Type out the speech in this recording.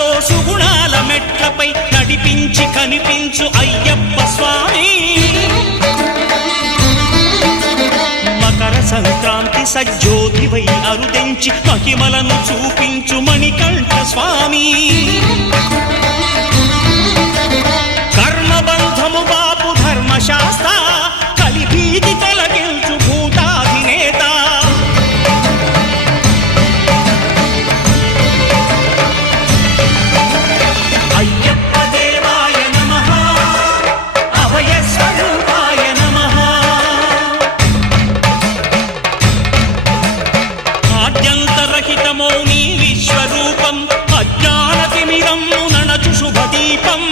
సుఖాలతో సుగుణాల మెట్లపై నడిపించి కనిపించు అయ్యప్ప స్వామి. మకర సంక్రాంతి సజ్జోతివై అరుదెంచి మహిమలను చూపించు మణికంఠ స్వామి. కర్మబంధము బాపు ధర్మశాస్త్ర కలిభీతి తొలగించు భూతాధినేత. అయ్యప్ప దేవాయ నమః, అభయ స్వరూపాయ నమః. ఆద్యంతరహితమో నీ విశ్వరూపం, అజ్ఞానతిమిరం నణచు శుభదీపం.